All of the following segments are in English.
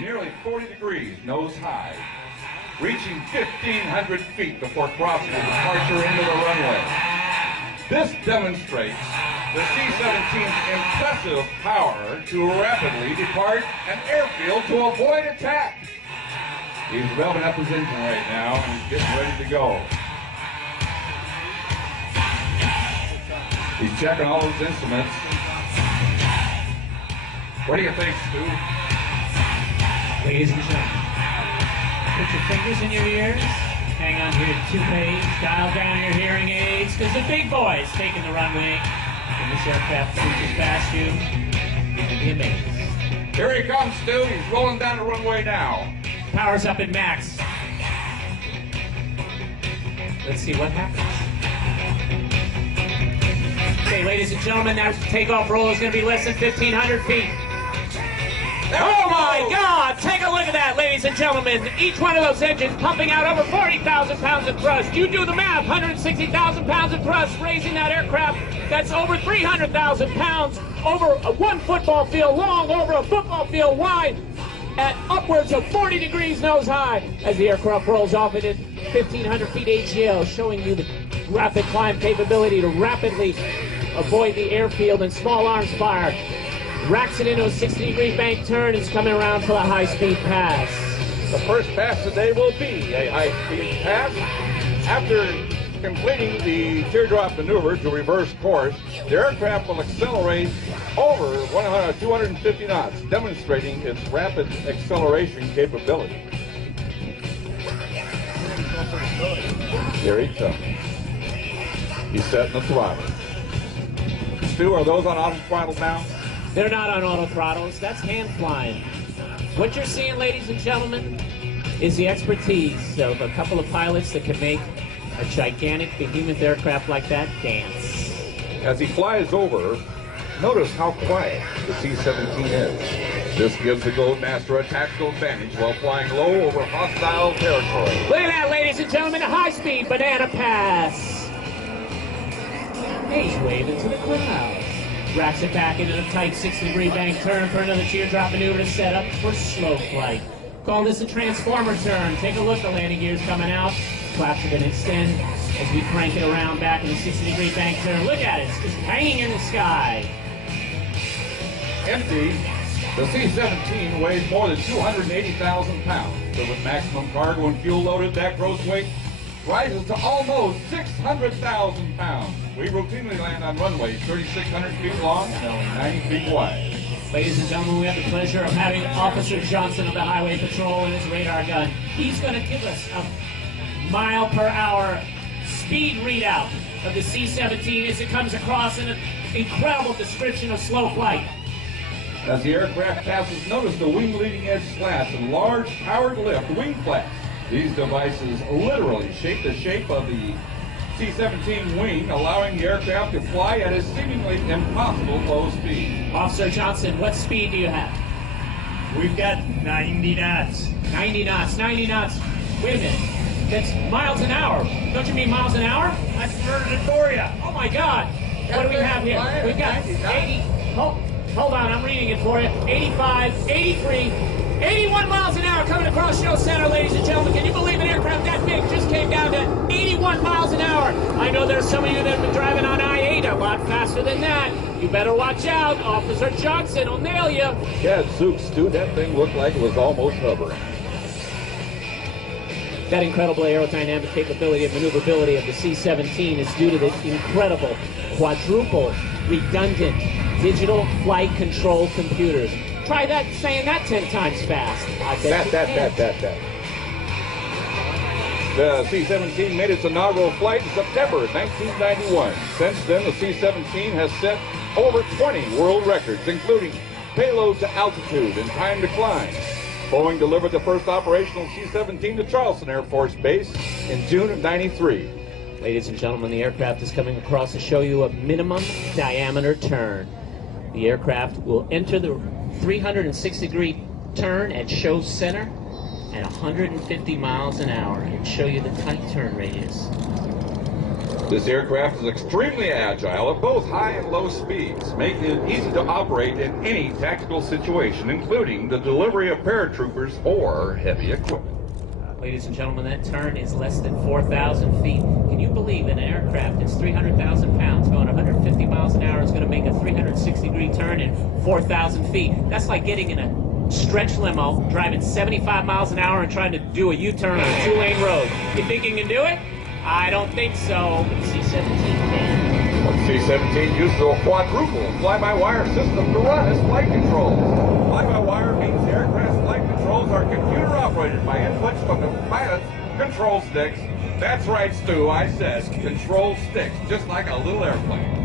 nearly 40 degrees nose high, reaching 1,500 feet before crossing the departure into the runway. This demonstrates the C-17's impressive power to rapidly depart an airfield to avoid attack. He's revving up his engine right now and he's getting ready to go. He's checking all his instruments. What do you think, Stu? Ladies and gentlemen, put your fingers in your ears, hang on to your toupees, dial down your hearing aids, because the big boy's taking the runway. When this aircraft cruises past you, you're going to be amazed. Here he comes, Stu. He's rolling down the runway now. Power's up at max. Let's see what happens. Okay, ladies and gentlemen, that takeoff roll is going to be less than 1,500 feet. Oh my God! Take a look at that, ladies and gentlemen. Each one of those engines pumping out over 40,000 pounds of thrust. You do the math, 160,000 pounds of thrust, raising that aircraft. That's over 300,000 pounds, over one football field long, over a football field wide, at upwards of 40 degrees nose high. As the aircraft rolls off at 1,500 feet AGL, showing you the rapid climb capability to rapidly avoid the airfield and small arms fire. Racks it into a 60-degree bank turn and is coming around for a high-speed pass. The first pass today will be a high-speed pass. After completing the teardrop maneuver to reverse course, the aircraft will accelerate over 250 knots, demonstrating its rapid acceleration capability. Here he comes. He's setting the throttle. Stu, are those on auto throttle now? They're not on auto throttles. That's hand flying. What you're seeing, ladies and gentlemen, is the expertise of a couple of pilots that can make a gigantic behemoth aircraft like that dance. As he flies over, notice how quiet the C-17 is. This gives the Goldmaster a tactical advantage while flying low over hostile territory. Look at that, ladies and gentlemen, a high-speed banana pass. He's waving to the crowd. Racks it back into the tight 60-degree bank turn for another teardrop maneuver to set up for slow flight. Call this a transformer turn. Take a look, the landing gear's coming out. Flaps are going to extend as we crank it around back in the 60-degree bank turn. Look at it, it's just hanging in the sky. Empty, the C-17 weighs more than 280,000 pounds. So with maximum cargo and fuel loaded, that gross weight rises to almost 600,000 pounds. We routinely land on runways 3,600 feet long and only 90 feet wide. Ladies and gentlemen, we have the pleasure of having Officer Johnson of the Highway Patrol and his radar gun. He's going to give us a mile-per-hour speed readout of the C-17 as it comes across in an incredible description of slow flight. As the aircraft passes, notice the wing leading edge slats and large powered lift wing flaps. These devices literally shape the shape of the C-17 wing, allowing the aircraft to fly at a seemingly impossible low speed. Officer Johnson, what speed do you have? We've got 90 knots. 90 knots, 90 knots. Wait a minute. That's miles an hour. Don't you mean miles an hour? I converted it for you. Oh my God. What do we have here? We've got 80. Hold on, I'm reading it for you. 85, 83, 81 miles an hour coming across Show Center, ladies and gentlemen. Can you believe an aircraft that big just came down to 81 miles an hour? I know there's some of you that have been driving on I-8 a lot faster than that. You better watch out. Officer Johnson will nail you. Gadzooks, Stu, that thing looked like it was almost hovering. That incredible aerodynamic capability and maneuverability of the C-17 is due to the incredible quadruple redundant digital flight control computers. Try that, saying that 10 times fast. I bet That. The C-17 made its inaugural flight in September 1991. Since then, the C-17 has set over 20 world records, including payload to altitude and time to climb. Boeing delivered the first operational C-17 to Charleston Air Force Base in June of '93. Ladies and gentlemen, the aircraft is coming across to show you a minimum diameter turn. The aircraft will enter the 360-degree turn at Show Center at 150 miles an hour and show you the tight turn radius. This aircraft is extremely agile at both high and low speeds, making it easy to operate in any tactical situation, including the delivery of paratroopers or heavy equipment. Ladies and gentlemen, that turn is less than 4,000 feet. Can you believe that an aircraft that's 300,000 pounds going 150 miles an hour is going to make a 360-degree turn in 4,000 feet? That's like getting in a stretch limo, driving 75 miles an hour and trying to do a U-turn on a 2-lane road. You think you can do it? I don't think so. C-17 can. Well, C-17 uses a quadruple fly-by-wire system to run its flight controls. Fly-by-wire means the aircraft's flight controls are computer-operated by inputs from the pilot's control sticks. That's right, Stu, I said control sticks, just like a little airplane.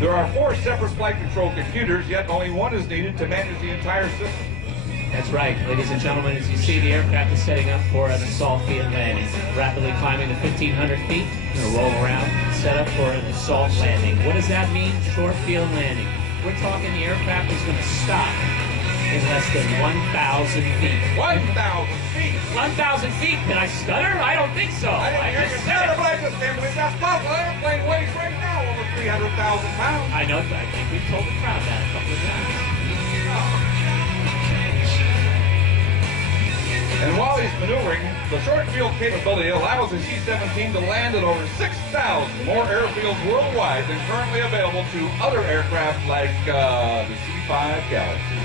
There are 4 separate flight control computers, yet only one is needed to manage the entire system. That's right, ladies and gentlemen. As you see, the aircraft is setting up for an assault field landing. Rapidly climbing to 1,500 feet. Going to roll around, set up for an assault landing. What does that mean? Short field landing. We're talking the aircraft is going to stop in less than 1,000 feet. 1,000 feet? 1,000 feet? Did I stutter? I don't think so. I didn't hear you stutter, but I just can't believe that's possible. An airplane weighs right now over 300,000 pounds. I know. I think we've told the crowd that a couple of times. And while he's maneuvering, the short field capability allows the C-17 to land at over 6,000 more airfields worldwide than currently available to other aircraft like the C-5 Galaxy.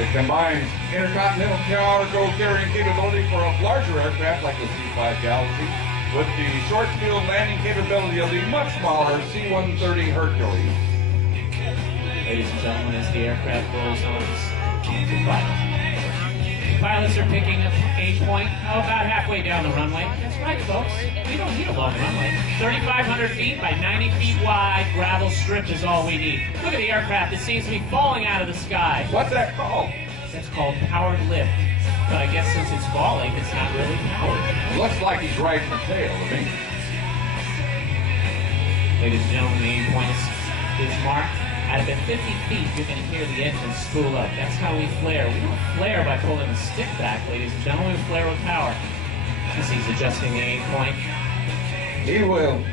It combines intercontinental cargo carrying capability for a larger aircraft like the C-5 Galaxy with the short field landing capability of the much smaller C-130 Hercules. Ladies and gentlemen, as the aircraft rolls on to flight. Pilots are picking up a point about halfway down the runway. That's right, folks. We don't need a long runway. 3,500 feet by 90 feet wide gravel strip is all we need. Look at the aircraft. It seems to be falling out of the sky. What's that called? That's called powered lift. But I guess since it's falling, it's not really powered. Looks like he's riding the tail to me. Ladies and gentlemen, the aim point is marked. At about 50 feet, you're going to hear the engine spool up. That's how we flare. We don't flare by pulling the stick back, ladies and gentlemen. We flare with power. As he's adjusting the aim point. He will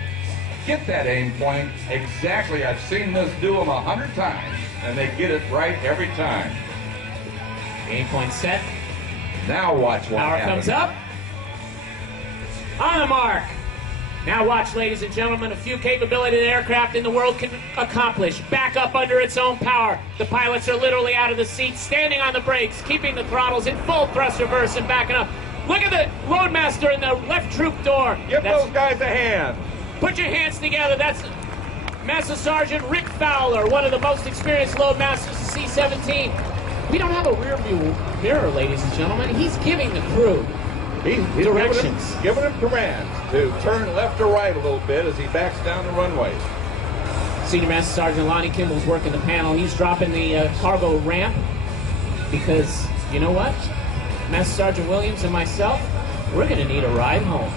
get that aim point exactly. I've seen this do them 100 times, and they get it right every time. Aim point set. Now watch what Power happens. comes up. On the mark. Now watch, ladies and gentlemen, a few capability the aircraft in the world can accomplish. Back up under its own power. The pilots are literally out of the seats, standing on the brakes, keeping the throttles in full thrust reverse and backing up. Look at the loadmaster in the left troop door. Give those guys a hand. Put your hands together. That's Master Sergeant Rick Fowler, one of the most experienced loadmasters of C-17. We don't have a rear view mirror, ladies and gentlemen. He's giving the crew He's directions. Giving him commands to turn left or right a little bit as he backs down the runway. Senior Master Sergeant Lonnie Kimball's working the panel. He's dropping the cargo ramp because, you know what? Master Sergeant Williams and myself, we're going to need a ride home.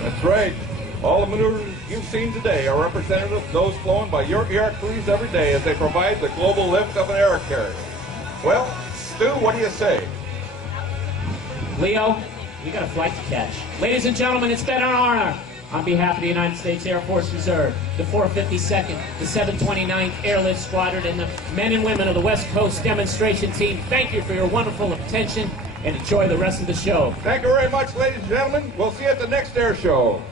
That's right. All the maneuvers you've seen today are representative of those flown by your air crews every day as they provide the global lift of an air carrier. Well, Stu, what do you say? Leo, we got a flight to catch. Ladies and gentlemen, it's been an honor. On behalf of the United States Air Force Reserve, the 452nd, the 729th Airlift Squadron, and the men and women of the West Coast Demonstration Team, thank you for your wonderful attention and enjoy the rest of the show. Thank you very much, ladies and gentlemen. We'll see you at the next air show.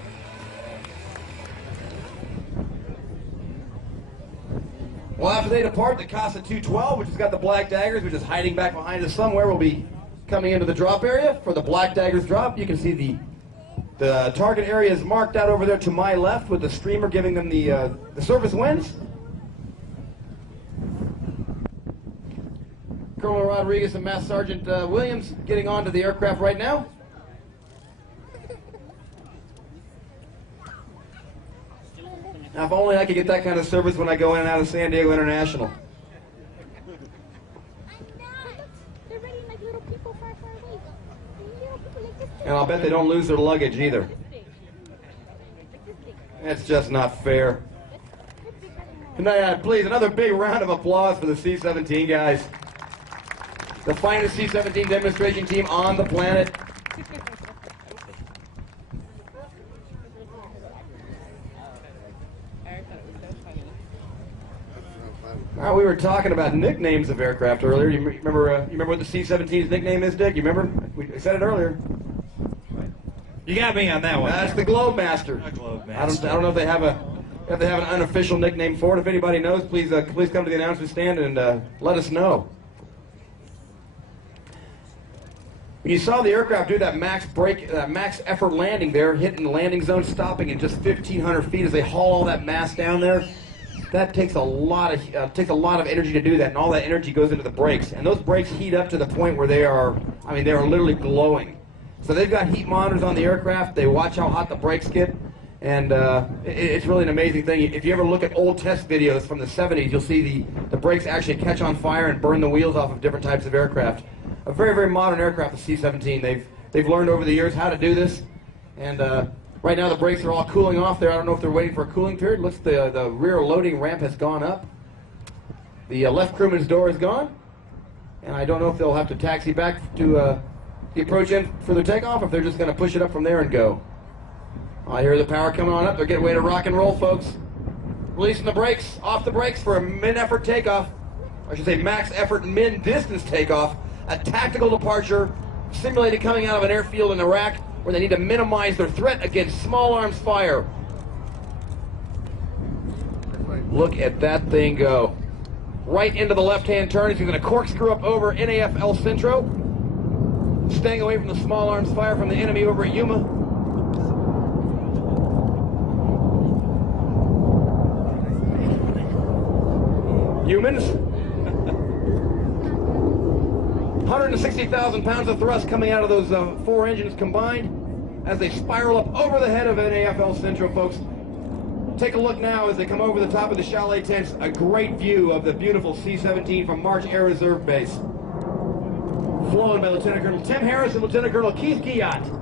Well, after they depart, the Casa 212, which has got the Black Daggers, which is hiding back behind us somewhere, will be coming into the drop area for the Black Daggers drop. You can see the target area is marked out over there to my left with the streamer giving them the surface winds. Colonel Rodriguez and Master Sergeant Williams getting onto the aircraft right now. Now, if only I could get that kind of service when I go in and out of San Diego International. And I'll bet they don't lose their luggage either. That's just not fair. Please, another big round of applause for the C-17 guys. The finest C-17 demonstration team on the planet. We were talking about nicknames of aircraft earlier. You remember what the C-17's nickname is, Dick? You remember? We said it earlier. You got me on that one. That's the Globemaster. Globemaster. I don't know if they have an unofficial nickname for it. If anybody knows, please come to the announcement stand and let us know. You saw the aircraft do that max effort landing there, hitting the landing zone, stopping at just 1,500 feet as they haul all that mass down there. That takes a lot of energy to do that, and all that energy goes into the brakes. And those brakes heat up to the point where they are literally glowing. So they've got heat monitors on the aircraft. They watch how hot the brakes get, and it's really an amazing thing. If you ever look at old test videos from the 70s, you'll see the brakes actually catch on fire and burn the wheels off of different types of aircraft. A very, very modern aircraft, the C-17. They've learned over the years how to do this, and right now the brakes are all cooling off there. I don't know if they're waiting for a cooling period. Looks the rear loading ramp has gone up. The left crewman's door is gone, and I don't know if they'll have to taxi back to the approach end for their takeoff, if they're just going to push it up from there and go. I hear the power coming on up. They're getting ready to rock and roll, folks. Releasing the brakes, off the brakes for a min-effort takeoff. I should say max effort min-distance takeoff. A tactical departure simulated coming out of an airfield in Iraq where they need to minimize their threat against small arms fire. Look at that thing go. Right into the left-hand turn. He's going to corkscrew up over NAF El Centro, staying away from the small arms fire from the enemy over at Yuma. Humans. 160,000 pounds of thrust coming out of those 4 engines combined as they spiral up over the head of NAF El Centro, folks. Take a look now as they come over the top of the chalet tents. A great view of the beautiful C-17 from March Air Reserve Base. Flown by Lieutenant Colonel Tim Harris and Lieutenant Colonel Keith Guillat.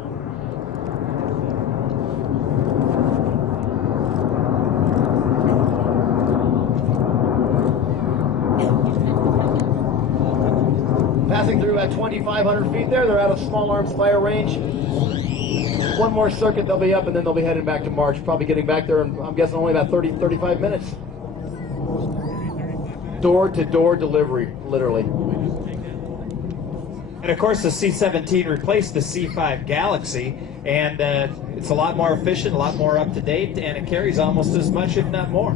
Passing through at 2,500 feet there, they're out of small arms fire range. One more circuit, they'll be up, and then they'll be heading back to March. Probably getting back there in, I'm guessing, only about 35 minutes. Door-to-door delivery, literally. And of course, the C-17 replaced the C-5 Galaxy, and it's a lot more efficient, a lot more up-to-date, and it carries almost as much, if not more.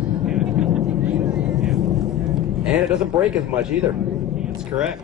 And it doesn't break as much either. That's correct.